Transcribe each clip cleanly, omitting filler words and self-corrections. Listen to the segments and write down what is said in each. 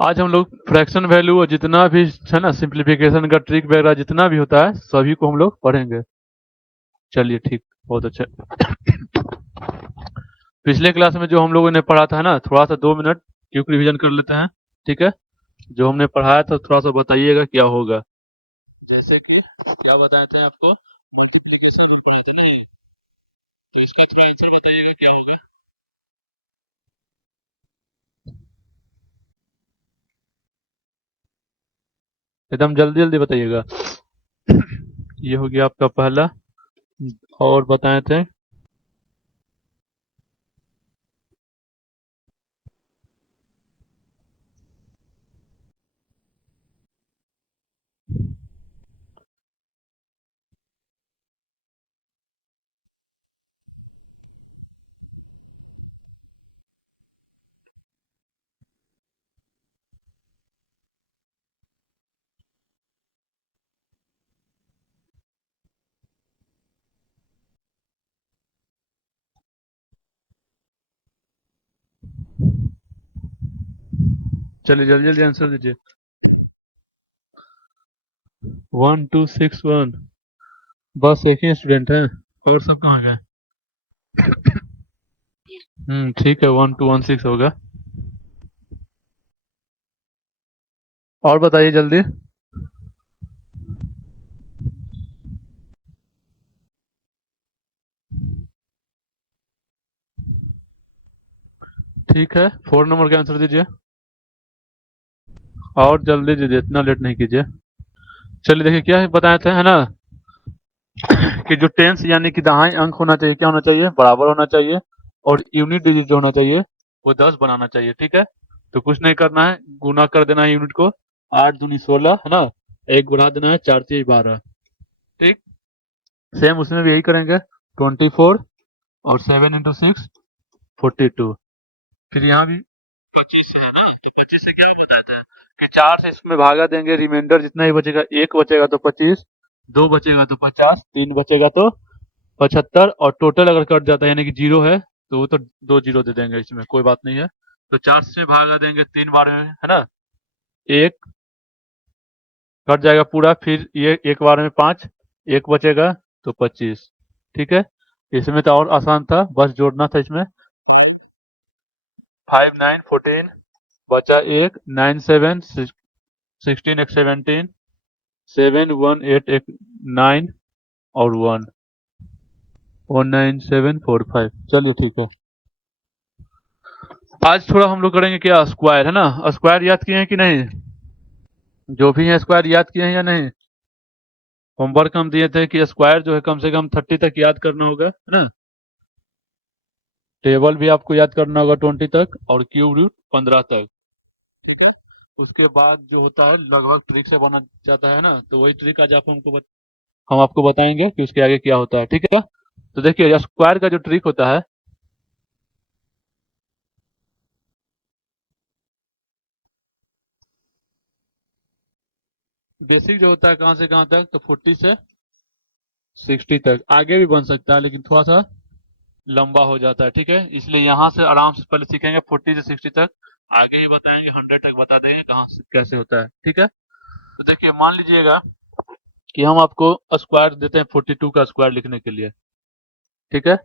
आज हम लोग फ्रैक्शन वैल्यू और जितना भी है ना सिंप्लीफिकेशन का ट्रिक वगैरह जितना भी होता है सभी को हम लोग पढ़ेंगे। चलिए ठीक, बहुत अच्छा। पिछले क्लास में जो हम लोगों ने पढ़ा था ना, थोड़ा सा 2 मिनट क्विक रिवीजन कर लेते हैं। ठीक है, जो हमने पढ़ाया था थोड़ा सा बताइएगा क्या होगा। जैसे कि क्या बताए थे आपको, मल्टीप्लिकेशन में पढ़ा था नहीं, तो इसका थोड़ा आंसर बताइएगा क्या होगा। एकदम जल्दी जल्दी बताइएगा। ये हो गया आपका पहला। और बताए थे। चलिए जल्दी जल्दी आंसर दीजिए। 1261। बस एक ही स्टूडेंट है, और सब कहाँ गए? ठीक है, 1216 होगा। और बताइए जल्दी। ठीक है, 4 नंबर का आंसर दीजिए। और जल्दी दीजिए, इतना लेट नहीं कीजिए। चलिए देखिए क्या बताए थे, है ना, कि जो टेंस यानी कि दहाई अंक होना चाहिए, क्या होना चाहिए, बराबर होना चाहिए। और यूनिट डिजिट जो होना चाहिए वो 10 बनाना चाहिए। ठीक है, तो कुछ नहीं करना है, गुना कर देना है यूनिट को। 8 दूनी 16, है ना, एक बढ़ा देना है, 4 3 12। ठीक, सेम उसमें भी यही करेंगे। 24 और 7 × 6 42। फिर यहाँ भी 25 है ना, तो 25 से क्या बताता है कि 4 से इसमें भागा देंगे, रिमाइंडर जितना ही बचेगा, एक बचेगा तो 25, दो बचेगा तो 50, तीन बचेगा तो 75, और टोटल अगर कट जाता है यानी कि जीरो है तो वो तो दो जीरो दे देंगे, इसमें कोई बात नहीं है। तो 4 से भागा देंगे 3 बार में, है ना, एक कट जाएगा पूरा, फिर ये एक बार में 5, एक बचेगा तो 25। ठीक है, इसमें तो और आसान था, बस जोड़ना था इसमें। 5 9 14, बचा एक, 9 7 16 एक 17, 7 1 8 एक 9, और 1 19745। चलिए ठीक है। आज थोड़ा हम लोग करेंगे क्या, स्क्वायर, है ना। स्क्वायर याद किए हैं कि नहीं? जो भी है स्क्वायर याद किए हैं या नहीं? होमवर्क हम दिए थे कि स्क्वायर जो है कम से कम 30 तक याद करना होगा, है ना। टेबल भी आपको याद करना होगा 20 तक, और क्यूब रूट 15 तक। उसके बाद जो होता है लगभग ट्रिक से बना जाता है ना, तो वही ट्रिक आज हम आपको बताएंगे कि उसके आगे क्या होता है। ठीक है, तो देखिए स्क्वायर का जो ट्रिक होता है, बेसिक जो होता है कहाँ से कहाँ तक, तो 40 से 60 तक, आगे भी बन सकता है लेकिन थोड़ा सा लंबा हो जाता है। ठीक है, इसलिए यहाँ से आराम से पहले सीखेंगे 40 से 60 तक, आगे ही बताएंगे 100 तक, बता देंगे कहाँ से कैसे होता है। ठीक है, तो देखिए मान लीजिएगा कि हम आपको स्क्वायर देते हैं 42 का स्क्वायर लिखने के लिए। ठीक है,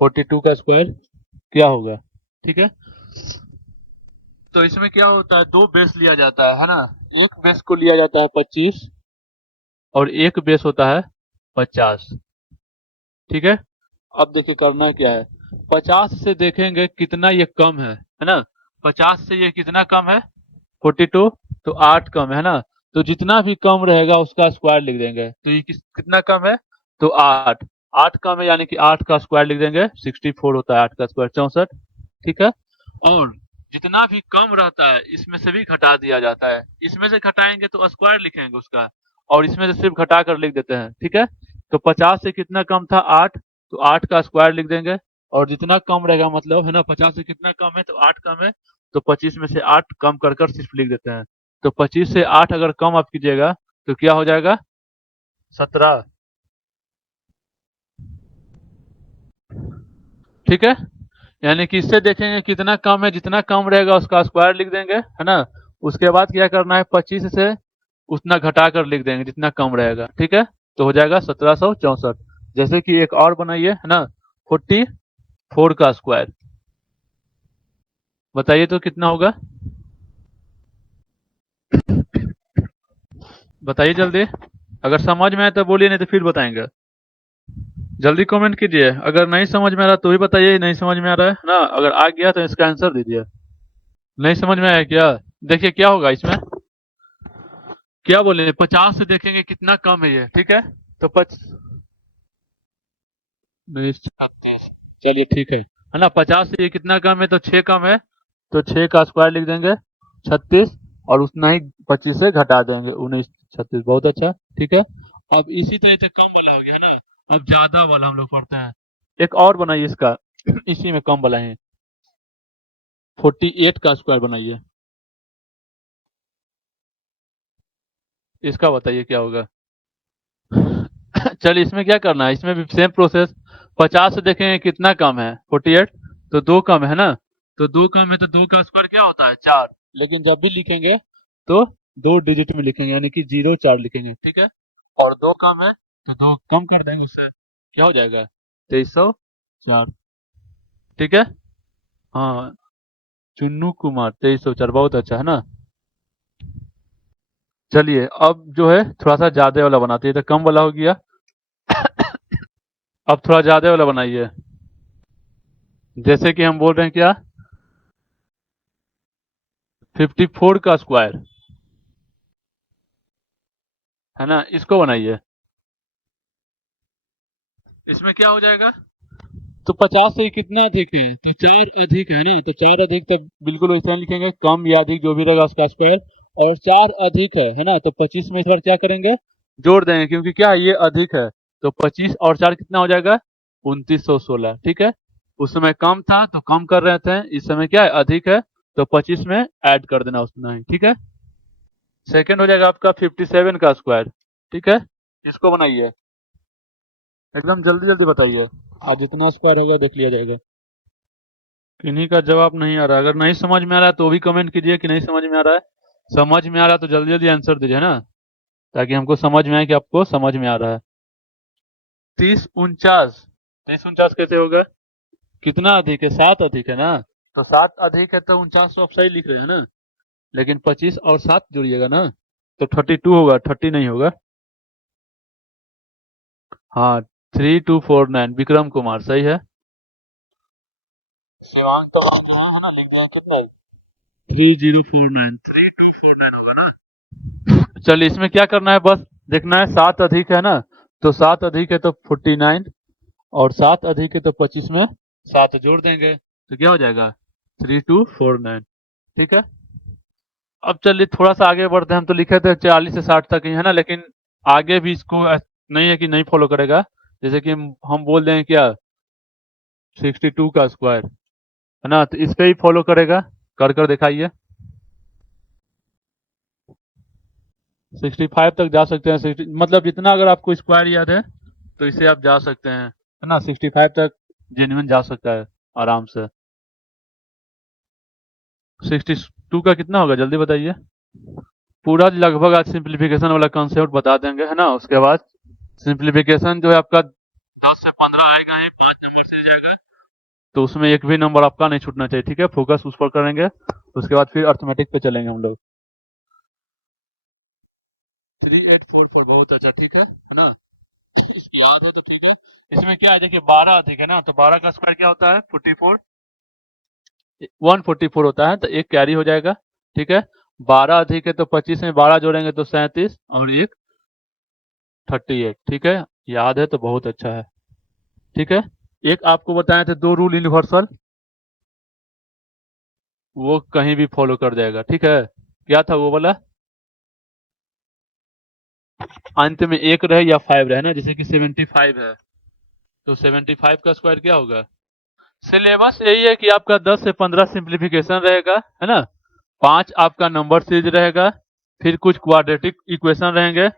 42 का स्क्वायर क्या होगा। ठीक है, तो इसमें क्या होता है, दो बेस लिया जाता है ना। एक बेस को लिया जाता है 25, और एक बेस होता है 50। ठीक है, अब देखिए करना क्या है, 50 से देखेंगे कितना ये कम है ना। 50 से ये कितना कम है, 42, तो 8 कम है ना। तो जितना भी कम रहेगा उसका स्क्वायर लिख देंगे, तो ये कितना कम है, तो 8। 8 कम है यानी कि 8 का स्क्वायर लिख देंगे, 64 होता है 8 का स्क्वायर, 64। ठीक है, और जितना भी कम रहता है इसमें से भी घटा दिया जाता है, इसमें से घटाएंगे तो स्क्वायर लिखेंगे उसका, और इसमें से सिर्फ घटा कर लिख देते हैं। ठीक है, तो 50 से कितना कम था, 8, तो 8 का स्क्वायर लिख देंगे। और जितना कम रहेगा मतलब, है ना, 50 से कितना कम है, तो 8 कम है, तो 25 में से 8 कम कर कर सिर्फ लिख देते हैं। तो 25 से 8 अगर कम आप कीजिएगा तो क्या हो जाएगा, 17। ठीक है, यानी कि इससे देखेंगे कितना कम है, जितना कम रहेगा उसका स्क्वायर लिख देंगे, है ना। उसके बाद क्या करना है, 25 से उतना घटा कर लिख देंगे जितना कम रहेगा, ठीक है। तो हो जाएगा 1764। जैसे कि एक और बनाइए, है ना, 44 का स्क्वायर। बताइए तो कितना होगा, बताइए जल्दी। अगर समझ में आए तो बोलिए, नहीं तो फिर बताएंगे। जल्दी कमेंट कीजिए, अगर नहीं समझ में आ रहा तो भी बताइए, नहीं समझ में आ रहा है ना, अगर आ गया तो इसका आंसर दीजिए। नहीं समझ में आया क्या? देखिए क्या होगा इसमें, क्या बोले, 50 से देखेंगे कितना कम है ये, ठीक है। तो 36, चलिए ठीक है ना, 50 से ये कितना कम है, तो 6 कम है, तो 6 का स्क्वायर लिख देंगे 36, और उतना ही 25 से घटा देंगे 19, 36, बहुत अच्छा, ठीक है। अब इसी तरह से कम वाला हो गया ना, अब ज्यादा वाला हम लोग पढ़ते हैं। एक और बनाइए इसका इसी में कम वाला है, 48 का स्क्वायर बनाइए, इसका बताइए क्या होगा। चलिए इसमें क्या करना है, इसमें भी सेम प्रोसेस, 50 से देखेंगे कितना कम है, 48, तो 2 कम है ना, तो 2 कम है तो 2 का स्क्वायर क्या होता है, 4। लेकिन जब भी लिखेंगे तो 2 डिजिट में लिखेंगे, यानी कि 04 लिखेंगे, ठीक है। और 2 कम है तो 2 कम कर देंगे उससे, क्या हो जाएगा, 2304, ठीक है। हाँ, चुन्नू कुमार 2304, बहुत अच्छा है ना। चलिए अब जो है थोड़ा सा ज्यादा वाला बनाते हैं, तो कम वाला हो गया, अब थोड़ा ज्यादा वाला बनाइए। जैसे कि हम बोल रहे हैं क्या, 54 का स्क्वायर, है ना, इसको बनाइए। इसमें क्या हो जाएगा, तो 50 से कितना अधिक है, तो 4 अधिक है ना, तो 4 अधिक तो बिल्कुल वैसे ही लिखेंगे, कम या अधिक जो भी रहेगा उसका स्क्वायर, और 4 अधिक है ना, तो 25 में इस बार क्या करेंगे, जोड़ देंगे, क्योंकि क्या है, ये अधिक है, तो 25 और 4 कितना हो जाएगा, 2916, ठीक है। उस समय कम था तो कम कर रहे थे, इस समय क्या है, अधिक है, तो 25 में ऐड कर देना उतना ही, ठीक है। सेकंड हो जाएगा आपका 57 का स्क्वायर, ठीक है। इसको बनाइए, एकदम जल्दी जल्दी बताइए, आज जितना स्क्वायर होगा देख लिया जाएगा। किन्हीं का जवाब नहीं आ रहा, अगर नहीं समझ में आ रहा है तो भी कमेंट कीजिए कि नहीं समझ में आ रहा है, समझ में आ रहा है तो जल्दी जल्दी आंसर दीजिए ना, ताकि हमको समझ में आए कि आपको समझ में आ रहा है। 3049, 3049 कैसे होगा, कितना अधिक है, 7 अधिक है ना, तो 7 अधिक है तो 49 तो आप सही लिख रहे हैं ना, लेकिन 25 और 7 जोड़िएगा ना, तो 32 होगा, 30 नहीं होगा। हाँ, 3249, विक्रम कुमार सही है। शिवांग तो है ना, लिख दिया कितना, 3049, 3249 होगा ना। चलिए इसमें क्या करना है, बस देखना है, 7 अधिक है ना, तो 7 अधिक है तो 49, और 7 अधिक है तो 25 में 7 जोड़ देंगे, तो क्या हो जाएगा, 3249, ठीक है। अब चलिए थोड़ा सा आगे बढ़ते हैं, हम तो लिखे थे 40 से 60 तक ही, है ना, लेकिन आगे भी इसको नहीं है कि नहीं फॉलो करेगा। जैसे कि हम बोल दें क्या, 62 का स्क्वायर, है ना, तो इस पे ही फॉलो करेगा, कर कर दिखाइए। 65 तक जा सकते हैं, 60 मतलब जितना अगर आपको स्क्वायर याद है तो इसे आप जा सकते हैं, है ना, 65 तक जेन्युइन जा सकता है आराम से। 62 का कितना होगा, जल्दी बताइए। पूरा लगभग आज सिंप्लीफिकेशन वाला कॉन्सेप्ट बता देंगे, है ना, उसके बाद सिंप्लीफिकेशन जो है आपका 10 से 15 आएगा ही, 5 नंबर से जाएगा, तो उसमें एक भी नंबर आपका नहीं छूटना चाहिए, ठीक है, फोकस उस पर करेंगे। उसके बाद फिर अर्थमेटिक पे चलेंगे हम लोग। 3844, बहुत अच्छा, ठीक है ना, याद है तो ठीक है। इसमें क्या है, देखिए 12 अधिक है ना, तो 12 का स्क्वायर क्या होता है, 44, 144 होता है, तो एक कैरी हो जाएगा, ठीक है। 12 अधिक है तो 25 में 12 जोड़ेंगे तो 37, और एक 38, ठीक है, याद है तो बहुत अच्छा है, ठीक है। एक आपको बताए थे दो रूल यूनिवर्सल, वो कहीं भी फॉलो कर जाएगा, ठीक है। क्या था वो वाला, अंत में एक रहे या 5 रहे ना, जैसे कि 75 है, तो 75 का स्क्वायर क्या होगा। सिलेबस यही है कि आपका 10 से 15 सिंप्लीफिकेशन रहेगा, है ना, 5 आपका नंबर सीरीज रहेगा, फिर कुछ क्वाड्रेटिक इक्वेशन रहेंगे,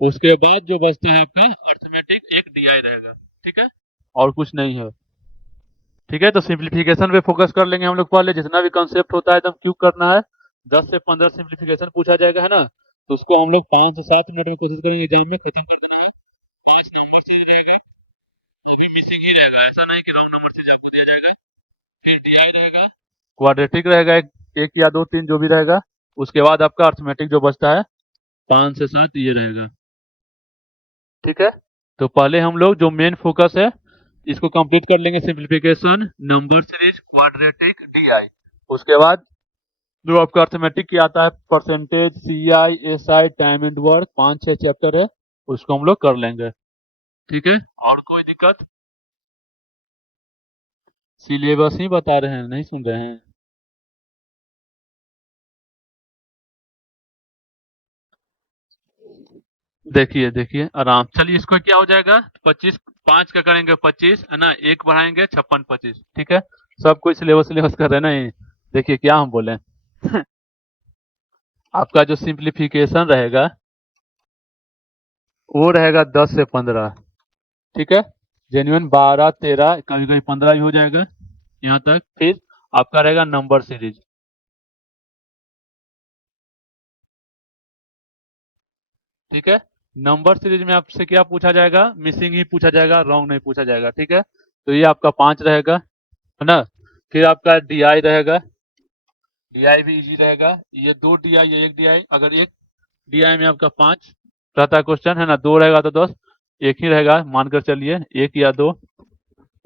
उसके बाद जो बचता है आपका अर्थमेटिक एक डीआई रहेगा, ठीक है, और कुछ नहीं है, ठीक है। तो सिंप्लीफिकेशन पे फोकस कर लेंगे हम लोग, पहले जितना भी कॉन्सेप्ट होता है एकदम क्यों करना है, 10 से 15 सिंप्लीफिकेशन पूछा जाएगा, है ना, तो उसको हम लोग 5 से 7 मिनट में कोशिश करेंगे एग्जाम में खत्म कर देना है। 5 नंबर सीरीज रहेगा, अभी मिसिंग ही रहेगा, ऐसा नहीं कि रॉन्ग नंबर सीरीज आपको दिया जाएगा। फिर डीआई रहेगा, क्वाड्रेटिक रहेगा, एक या दो तीन जो भी रहेगा। उसके बाद आपका अर्थमेटिक जो बचता है 5 से 7 ये रहेगा, ठीक है। तो पहले हम लोग जो मेन फोकस है इसको कंप्लीट कर लेंगे, simplification, number series, quadratic, DI. उसके बाद जो आपका अर्थमेटिक की आता है percentage, CI, SI, time and work, 5-6 chapter है, उसको हम लोग कर लेंगे, ठीक है। और कोई दिक्कत? सिलेबस ही बता रहे हैं, नहीं सुन रहे हैं? देखिए देखिए आराम, चलिए इसका क्या हो जाएगा, 25, 5 का करेंगे 25, है ना, एक बढ़ाएंगे 56, 25, ठीक है। सब कुछ सिलेबस सिलेबस कर रहे हैं ना ये। देखिए क्या हम बोले आपका जो सिंप्लीफिकेशन रहेगा वो रहेगा 10 से 15, ठीक है। जेन्युइन 12, 13, कभी कभी 15 भी हो जाएगा यहाँ तक। फिर आपका रहेगा नंबर सीरीज, ठीक है। नंबर सीरीज में आपसे क्या पूछा जाएगा, मिसिंग ही पूछा जाएगा, रॉन्ग नहीं पूछा जाएगा, ठीक है। तो ये आपका 5 रहेगा, है ना। फिर आपका डीआई रहेगा, डीआई भी इजी रहेगा, ये 2 डीआई या 1 डीआई, अगर एक डीआई में आपका 5 रहता है क्वेश्चन, है ना, 2 रहेगा तो 10, एक ही रहेगा मानकर चलिए, 1 या 2।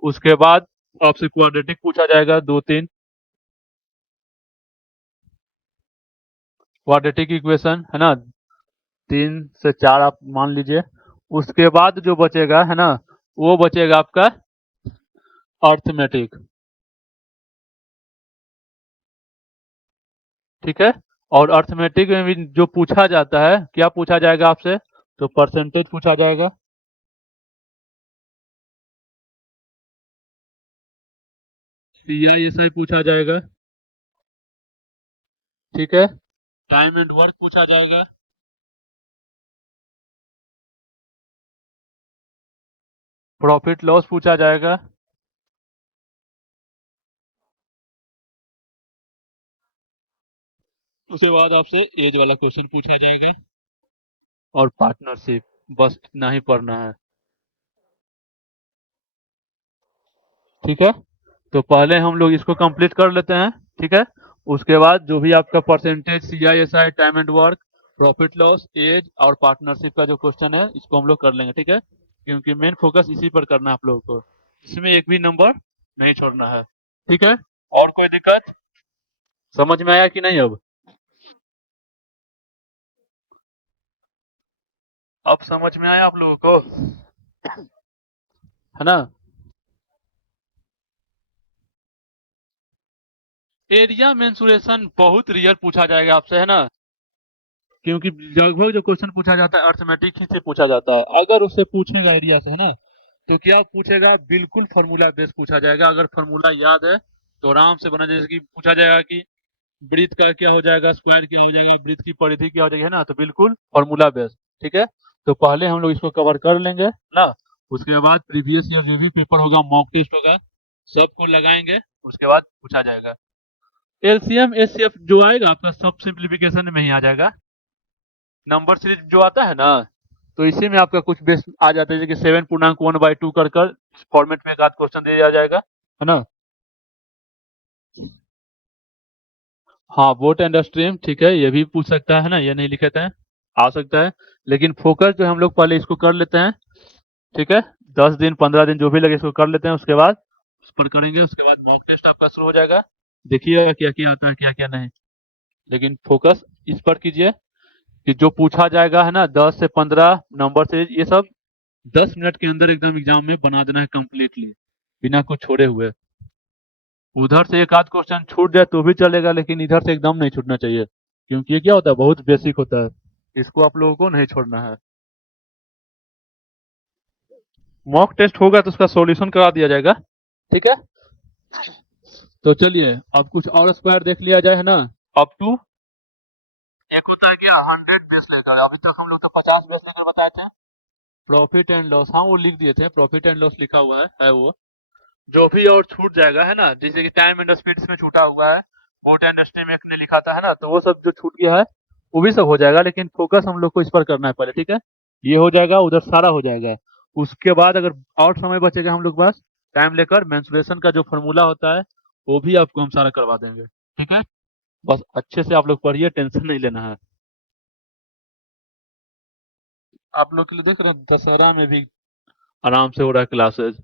उसके बाद आपसे क्वाड्रेटिक पूछा जाएगा 2-3, क्वाड्रेटिक इक्वेशन, है ना, 3 से 4 आप मान लीजिए। उसके बाद जो बचेगा, है ना, वो बचेगा आपका अर्थमेटिक, ठीक है। और अर्थमेटिक में भी जो पूछा जाता है, क्या पूछा जाएगा आपसे, तो परसेंटेज पूछा जाएगा, सीआईएसआई पूछा जाएगा, ठीक है। टाइम एंड वर्क पूछा जाएगा, प्रॉफिट लॉस पूछा जाएगा, उसके बाद आपसे एज वाला क्वेश्चन पूछा जाएगा, और पार्टनरशिप, बस इतना ही पढ़ना है, ठीक है। तो पहले हम लोग इसको कंप्लीट कर लेते हैं, ठीक है। उसके बाद जो भी आपका percentage, C I S I, time and work, profit loss, age और पार्टनरशिप का जो क्वेश्चन है इसको हम लोग कर लेंगे, ठीक है। क्योंकि मेन फोकस इसी पर करना है आप लोगों को, इसमें एक भी नंबर नहीं छोड़ना है, ठीक है। और कोई दिक्कत, समझ में आया कि नहीं अब समझ में आया आप लोगों को, है ना। एरिया मेंसुरेशन बहुत रियल पूछा जाएगा आपसे, है ना, क्योंकि लगभग जो क्वेश्चन पूछा जाता है अर्थमेटिक ही से पूछा जाता है। अगर उससे पूछेगा एरिया से, है ना, तो क्या पूछेगा, बिल्कुल फार्मूला बेस पूछा जाएगा। अगर फार्मूला याद है तो आराम से बना, जैसे कि पूछा जाएगा कि ब्रीथ का क्या हो जाएगा, स्क्वायर क्या हो जाएगा, ब्रीथ की परिधि क्या हो जाएगी, है ना, तो बिल्कुल फार्मूला बेस, ठीक है। तो पहले हम लोग इसको कवर कर लेंगे ना, उसके बाद प्रीवियस ईयर जो भी पेपर होगा, मॉक टेस्ट होगा, सबको लगाएंगे, उसके बाद पूछा जाएगा। एलसीएम एचसीएफ जो आएगा आपका सब सिंप्लीफिकेशन में ही आ जाएगा। नंबर सीरीज जो आता है ना, तो इसी में आपका कुछ बेस आ जाता है, जैसे कि 7.1/2 कर कर इस फॉर्मेट में एक आध क्वेश्चन दे दिया जाएगा, है ना। हाँ, बोट एंड स्ट्रीम, ठीक है, ये भी पूछ सकता है ना, ये नहीं लिखे थे, आ सकता है। लेकिन फोकस जो हम लोग पहले इसको कर लेते हैं, ठीक है। 10 दिन 15 दिन जो भी लगे इसको कर लेते हैं, उसके बाद उस पर करेंगे, उसके बाद मॉक टेस्ट आपका शुरू हो जाएगा। देखिएगा क्या क्या आता है क्या क्या नहीं, लेकिन फोकस इस पर कीजिए कि जो पूछा जाएगा, है ना, 10 से 15 नंबर से ये सब 10 मिनट के अंदर एकदम एग्जाम में बना देना है कंप्लीटली, बिना कुछ छोड़े हुए। उधर से एक आध क्वेश्चन छूट जाए तो भी चलेगा, लेकिन इधर से एकदम नहीं छूटना चाहिए, क्योंकि ये क्या होता है, बहुत बेसिक होता है, इसको आप लोगों को नहीं छोड़ना है। मॉक टेस्ट होगा तो उसका सॉल्यूशन करा दिया जाएगा, ठीक है। तो चलिए अब कुछ और स्क्वायर देख लिया जाए, है ना। अप टू एक होता है कि 100 बेस लेकर, अभी तक हम लोग तो 50 बेस लेकर बताए थे। प्रॉफिट एंड लॉस, हाँ वो लिख दिए थे, प्रॉफिट एंड लॉस लिखा हुआ है वो। जो भी और छूट जाएगा, है ना, जैसे कि टाइम एंड स्पीड में छूटा हुआ है, बोट एंड स्ट्रीम एक ने लिखा था, है ना, तो वो सब जो छूट गया है वो भी सब हो जाएगा, लेकिन फोकस हम लोग को इस पर करना है पहले, ठीक है। ये हो जाएगा, उधर सारा हो जाएगा। उसके बाद अगर और समय बचेगा हम लोग के पास, टाइम लेकर मेंसुरेशन का जो फॉर्मूला होता है वो भी आपको हम सारा करवा देंगे, ठीक है। बस अच्छे से आप लोग पढ़िए, टेंशन नहीं लेना है। आप लोग के लिए देख रहे हैं दशहरा में भी आराम से हो रहा है क्लासेज।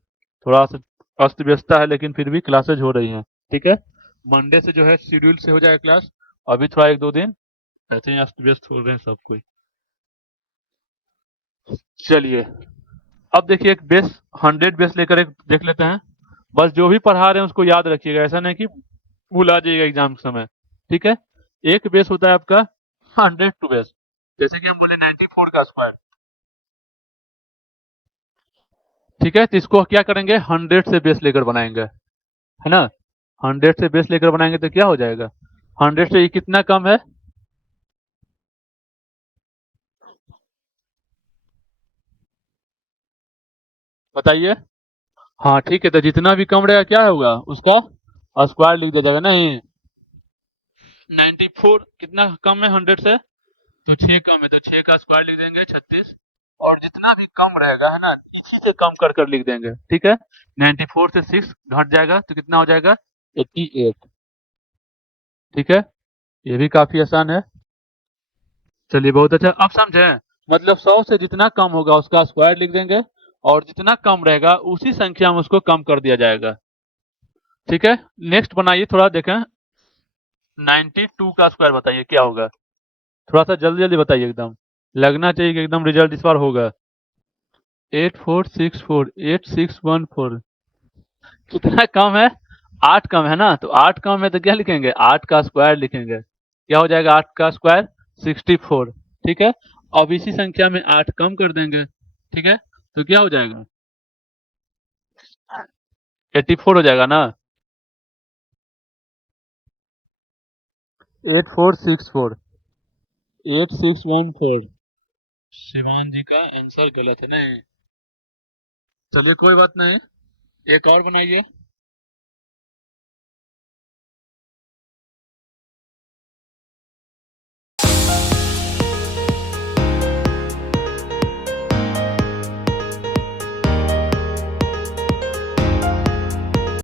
थोड़ा सा अस्त व्यस्तता है लेकिन फिर भी क्लासेज हो रही हैं, ठीक है। मंडे से जो है शेड्यूल से हो जाएगा क्लास। अभी थोड़ा एक दो दिन ऐसे ही अस्त व्यस्त हो रहे हैं सब कोई। चलिए, अब देखिए एक बेस 100 बेस लेकर एक देख लेते हैं। बस जो भी पढ़ा रहे हैं उसको याद रखिएगा, ऐसा नहीं कि भुला जाइएगा एग्जाम के समय, ठीक है। एक बेस होता है आपका 100 टू बेस, जैसे कि हम बोले 94 का स्क्वायर, ठीक है। तो इसको क्या करेंगे, 100 से बेस लेकर बनाएंगे, है ना। 100 से बेस लेकर बनाएंगे तो क्या हो जाएगा, 100 से ये कितना कम है, बताइए। हाँ ठीक है, तो जितना भी कम रहेगा क्या होगा उसका स्क्वायर लिख दिया जाएगा, नहीं। 94 कितना कम है 100 से, तो 6 कम है, तो 6 का स्क्वायर लिख देंगे 36। और जितना भी कम रहेगा, है ना, इसी से कम कर कर लिख देंगे, ठीक है। 94 से 6 घट जाएगा तो कितना हो जाएगा, 88, ठीक है। ये भी काफी आसान है। चलिए बहुत अच्छा, अब समझे। मतलब 100 से जितना कम होगा उसका स्क्वायर लिख देंगे, और जितना कम रहेगा उसी संख्या में उसको कम कर दिया जाएगा, ठीक है। नेक्स्ट बनाइए, थोड़ा देखें। 92 का स्क्वायर बताइए क्या होगा, थोड़ा सा जल्दी जल्दी बताइए, एकदम लगना चाहिए कि एकदम रिजल्ट इस बार होगा। 8464, 8614, कितना कम है, 8 कम है ना, तो 8 कम है तो क्या लिखेंगे, 8 का स्क्वायर लिखेंगे, क्या हो जाएगा 8 का स्क्वायर, 64, ठीक है। अब इसी संख्या में 8 कम कर देंगे, ठीक है, तो क्या हो जाएगा, 84 हो जाएगा ना। 8464, 8614। शिवान जी का आंसर गलत है, नहीं। चलिए कोई बात नहीं, एक और बनाइए।